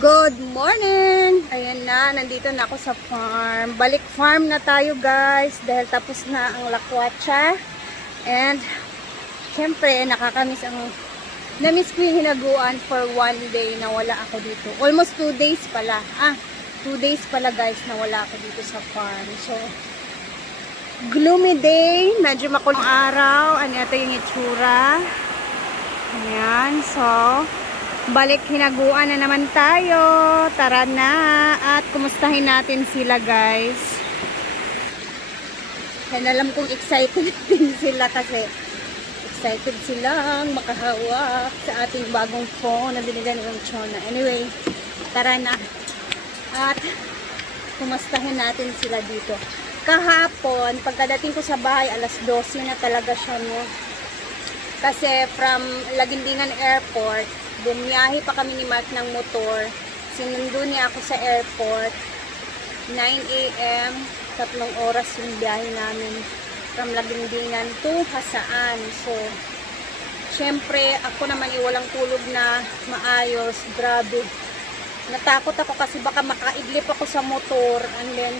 Good morning! Ayan na, nandito na ako sa farm. Balik farm na tayo guys dahil tapos na ang lakwatsa. And syempre nakakamiss ang namiss ko yung hinaguan for one day na wala ako dito. Almost 2 days pala. 2 days pala guys na wala ako dito sa farm. So gloomy day, medyo makulong araw. Ano ito yung itsura. Ayan, so balik hinaguan na naman tayo. Tara na at kumustahin natin sila guys. And alam kong excited din sila kasi excited silang makahawak sa ating bagong phone na binigyan ng Chona. Anyway, tara na at kumustahin natin sila dito. Kahapon, pagkadating ko sa bahay, alas 12 na talaga siya no. Kasi from Lagindingan Airport, bumiyahe pa kami ni Mark ng motor. Sinundo niya ako sa airport. 9 AM, 3 oras yung biyahe namin from Lagindingan to Hasaan. So, syempre, ako naman walang tulog na maayos. Grabe. Natakot ako kasi baka makaidlip ako sa motor and then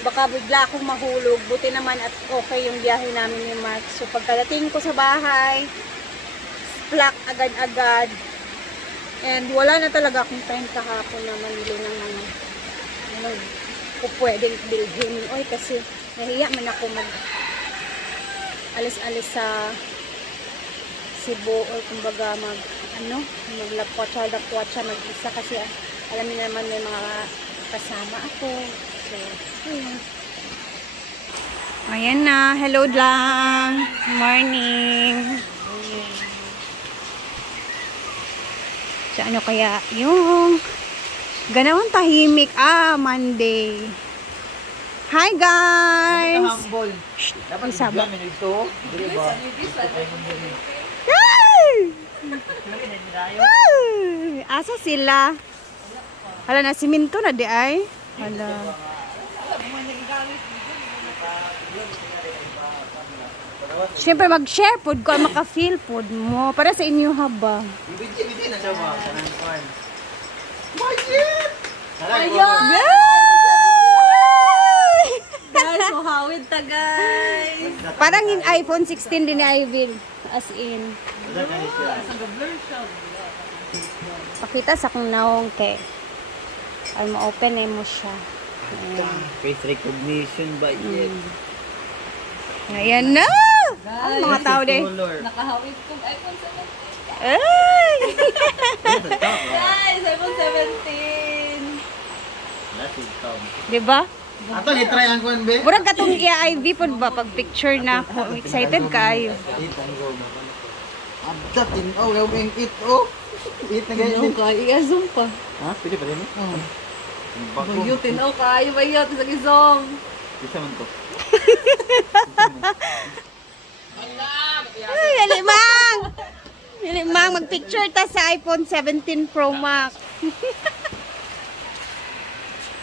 baka bigla akong mahulog. Buti naman at okay yung biyahe namin ni Mark. So, pagkadating ko sa bahay, splack agad-agad. And wala na talaga akong time kahapon na mamili ng ano kung pwedeng bilhin. Oy, kasi nahiya man ako mag alis-alis sa Cebu or kumbaga maglakwatsa mag-isa kasi alam niyo naman may mga kasama ako. So, ayan na. Hello lang. Morning. So, ano kaya yung ganawang tahimik? Monday. Hi guys! Dapat Isama. bigyan ito. Asa sila? Hala na, siminto na di ay? Hala. Siyempre mag-share food ko, maka-feel food mo. Para sa inyo haba. Bigyan na siya ba? Kanang kwan. Ayun! Guys, mahawid ta guys. Parang yung iPhone 16 din ni Ivy. As in. Nag-blur siya. Pakita sa kong naong kay. Ay, ma-open mo siya. Ayan. Face recognition ba yet? Ayan na! Ang mga tao din. Nakahawid kong iPhone 17. Ay! Guys, iPhone 17. Diba? Ato, itry ang kwan be? Murag katong iya Ivy po ba? Pag picture na ako. Excited kayo. Abda, tinaw, gawin it, oh. It na ganyan. Iazong pa. Ha? Pwede pa rin, oh. Bayo, tinaw kayo. Bayo, sa gizong. Isa man to. Ay, Alimang! Alimang, mag-picture ta sa iPhone 17 Pro Max.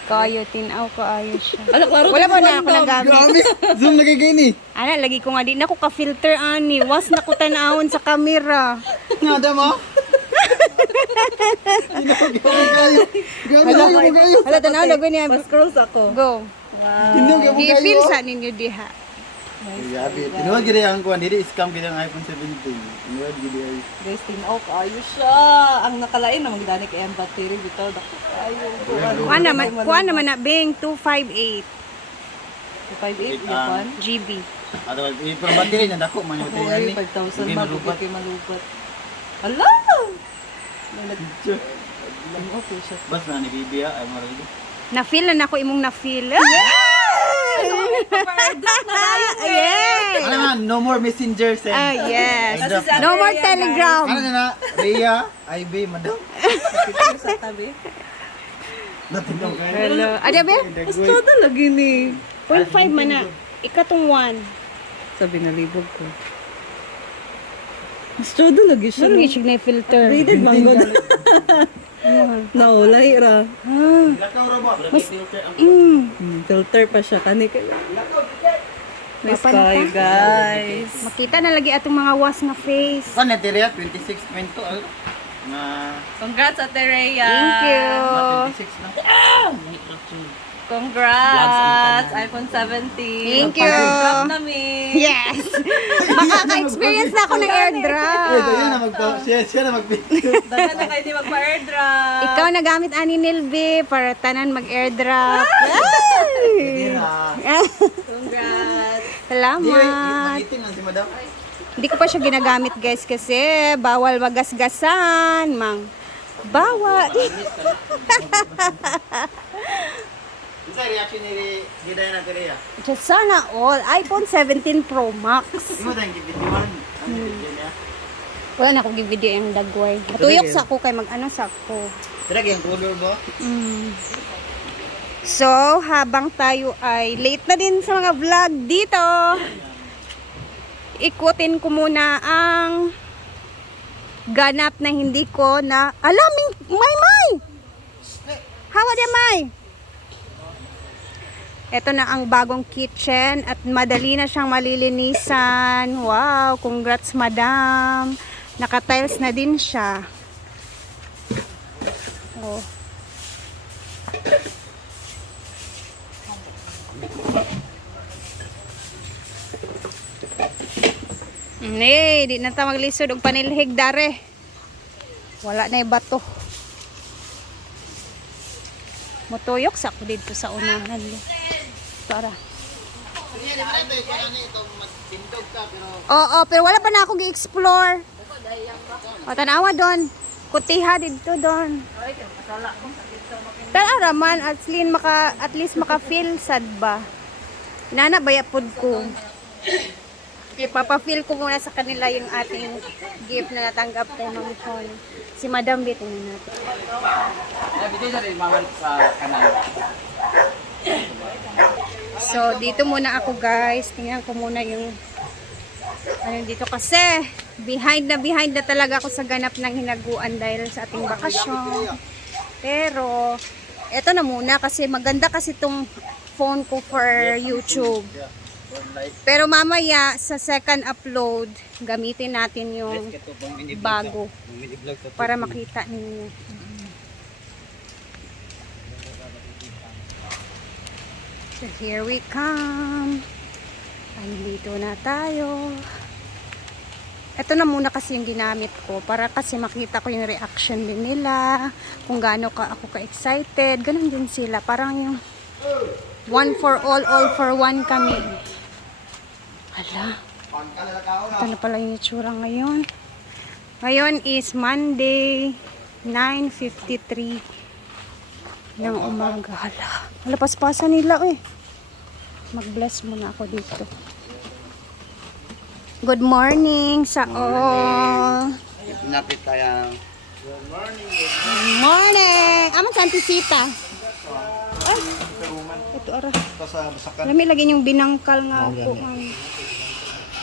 Kayo, tinaw kaayo siya. Wala ba na ako nagamit? Grabe! Zoom na kay ni. Ana, lagi ko nga di na ko ka-filter ani. Was na ko tanawon sa camera. Nada mo? Ginagawa kayo. Ginagawa kayo. Hala, tanaw na niya. Scrolls ako. Go. Ginagawa kayo. I-feel sa ninyo diha. Grabe. Tinuwag gini ang kwan. Dili scam gini ang iPhone 17. Tinuwag gini ay. Guys, tinaw kayo siya. Ang nakalain na magdani kay ang battery bitaw. Dako kayo. Kuha naman na Bing 258 258 Japan. GB. Ato, pero battery niya dako man yung Uy, tayo ni. 5,000 Hindi na. malubat. Hindi malubat. Ala! Tinaw ko siya. Bas na ni Bibi ay mo rin. Na-feel na ako imong na-feel. Yes! Ano nga, no more messenger send. Yes. Ay, drop. No more Telegram. Ano na, Rhea, IB, madam. Sa tabi. Natinaw kayo. Hello. Ada ba? Gusto na lagi ni. 0.5 man na. Ikatong 1. Sabi na libog ko. Gusto na lagi siya. Ano yung na filter? Rated mango na. Naulay ra. Filter pa siya. Kani ka lang. Nice kayo, guys. Makita na lagi atong mga was nga face. Kan na tiriya 26.2. Na Congrats, Ate Rhea. Thank you. 26 lang. Congrats, iPhone 17. Thank you. Drop namin. Yes! Makaka-experience na ako ng Uy, airdrop. siya na siya na mag-video. Dagan na kayo di magpa-airdrop. Ikaw nagamit ani Nilby para tanan mag-airdrop. Congrats. Salamat. Magiting lang si madam. Hindi ko pa siya ginagamit guys kasi bawal magasgasan, mang. Bawal. Isa reaction ni Gidaya na Terea. Just sana all. iPhone 17 Pro Max. Imo tayong gibidyoan. Ano video niya? Wala na akong video yung dagway. Matuyok sa ako kay mag-ano sa ako. Tira yung color ba? So, habang tayo ay late na din sa mga vlog dito, ikutin ko muna ang ganap na hindi ko na alaming may! Hawa de may! Ito na ang bagong kitchen at madali na siyang malilinisan. Wow, congrats madam. Naka-tiles na din siya. Oh. Nee, di na ta maglisod og panilhig dare. Wala na bato. Motuyok sa ako dito sa unahan. Para. Oo, pero wala pa na akong gi-explore. O, tanawa doon. Kutiha dito doon. Tara man, at least maka-feel sad ba. Nana, bayapod ko. Ipapa-feel ko muna sa kanila yung ating gift na natanggap kay Mami Con. Si Madam Bit, na natin. So, dito muna ako guys. Tingnan ko muna yung ano dito kasi behind na talaga ako sa ganap ng hinaguan dahil sa ating bakasyon. Pero, eto na muna kasi maganda kasi itong phone ko for YouTube. Pero mamaya sa second upload, gamitin natin yung bago para makita ninyo. So here we come. Andito na tayo. Ito na muna kasi yung ginamit ko para kasi makita ko yung reaction din nila, kung gaano ako ka-excited. Ganun din sila. Parang yung one for all for one kami. Hala. Ito na pala yung itsura ngayon. Ngayon is Monday, 9:53 ng umaga. Hala, paspasan nila eh. Mag-bless muna ako dito. Good morning sa all. Napit tayo. Good morning. Amang santisita. Ay, ito ara. Ito sa basakan. Lami lagi yung binangkal nga ako.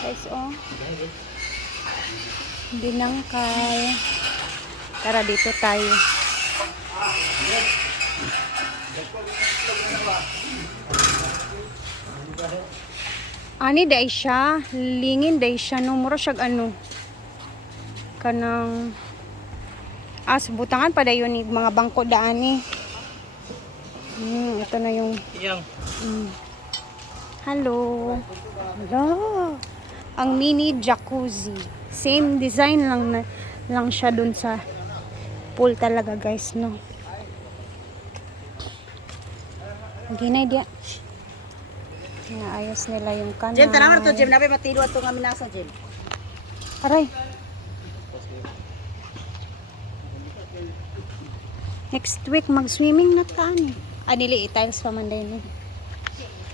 Guys, oh. Binangkal. Tara, dito tayo. Ani day siya, lingin day siya, no mura siya ano. Kanang subutangan pa dayon ni mga bangko daani. Ito na yung Hello. Hello. Ang mini jacuzzi. Same design lang siya dun sa pool talaga, guys, no. Ginay dia. Ayos nila yung kanal. Jen, tanaman to, Jen. Nabi matilo ato nga minasa, Jen. Aray. Next week mag-swimming na taan. Nili i-tiles pa man din.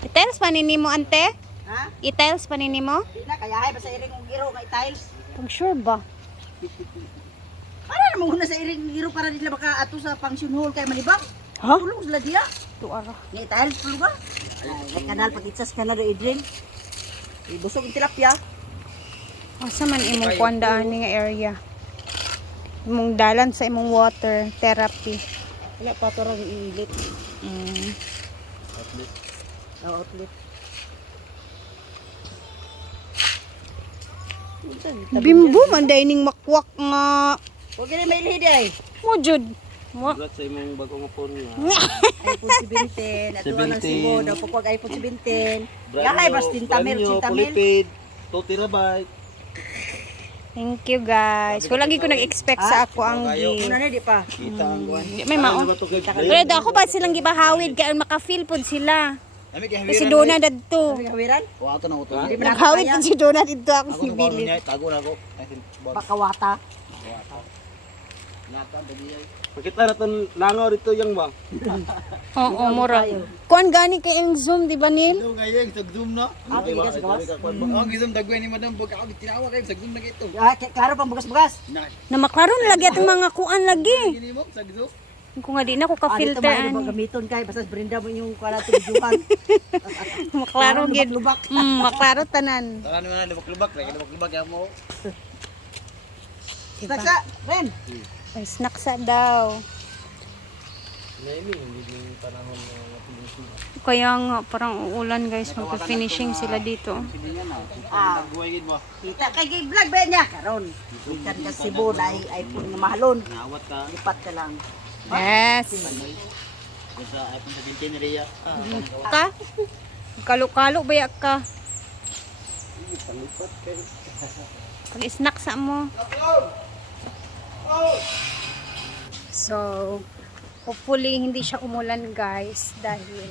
I-tiles pa nini mo, ante? Ha? I-tiles pa nini mo? Di na, kaya ay basta iring ng giro nga tiles. Pag sure ba? Para naman muna sa iring ng giro para nila baka ato sa function hall kay malibang. Ha? Tulong sila diya. Tuara. Ni tiles tulong ba? Ay kanal pag itsas kanal do idrin. Ibusog yung tilapia. Asa man imong kuandaan nga area? Imong dalan sa imong water therapy. Kaya patorong iilit. Outlet. Outlet. Bimbo man dining makwak nga Huwag gini may lihid ay. Mujud. Mo. Congrats sa imong bagong phone nga. iPhone 17. At wala ng 17. Cebu. Daw pagwag iPhone 17. Yahay, bas 10 mil, 10 mil. Pulipid, 2 terabyte. Thank you guys. Wala gyud ko nag-expect sa ako ang gift. Muna na, di pa. Kita ang kuan. Di may mao. Pero daw ako ba silang gibahawid kay maka-feel pod sila. Si Dona dadto. Sabi kawiran? Wa ato na uto. Di ba Naghawid nakakaya? pod si Dona dito ako si Ako Billy. niya, tago na ako. Bakawata. Pakita na itong langaw rito yung ba? Oo, mura. Kuan gani kay ang Zoom, di ba Nil? Ito ngayon, sa Zoom no? Ah, tigas, gawas. Ang Zoom, dagway ni Madam Bog. Ako, tinawa kayo, sa Zoom na ito. Ah, klaro pang bugas-bugas. Na maklaro na lagi atong mga kuan lagi. Gini mo, sa Zoom. Kung nga di na ko Ah, dito ka-filter may ani. gamiton kay basta Brenda mo yung kuala tujuan. Maklaro gid. Lubak. Maklaro tanan. Taka naman na, lubak-lubak. Lagi lubak-lubak yan mo. Saksa, Ren. Ay, snacks daw. Naimi, hindi yung panahon na napilinsin. Kaya nga parang uulan guys, magpa-finishing sila dito. Ah, Nagbuhay mo. kita kay gay vlog ba niya karon. Ikan ka Cebu na iPhone nga mahalon. Nawat ka. Lipat ka lang. Yes. Sa iPhone 17 ni Rhea. Ka? Kalo-kalo ba ka? Pag-snack sa mo. So, hopefully hindi siya umulan guys dahil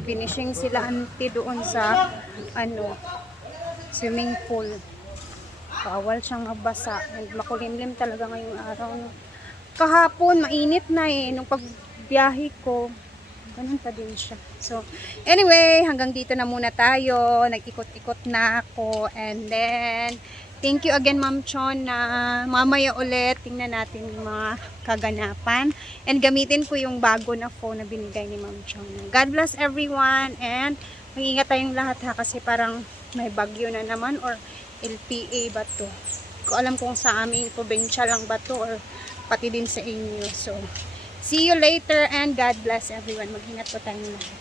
finishing sila auntie doon sa swimming pool. Bawal siyang mabasa and makulimlim talaga ngayong araw. No? Kahapon mainit na nung pagbiyahe ko. Ganun pa din siya. So, anyway, hanggang dito na muna tayo. Nag-ikot-ikot na ako. And then, thank you again, Ma'am Chon, na mamaya ulit tingnan natin yung mga kaganapan. And gamitin ko yung bago na phone na binigay ni Ma'am Chon. God bless everyone. And mag-ingat tayong lahat ha, kasi parang may bagyo na naman or LPA ba to. Ko alam kung sa aming probinsya lang ba to or pati din sa inyo. So, see you later and God bless everyone. Mag-ingat po tayong lahat.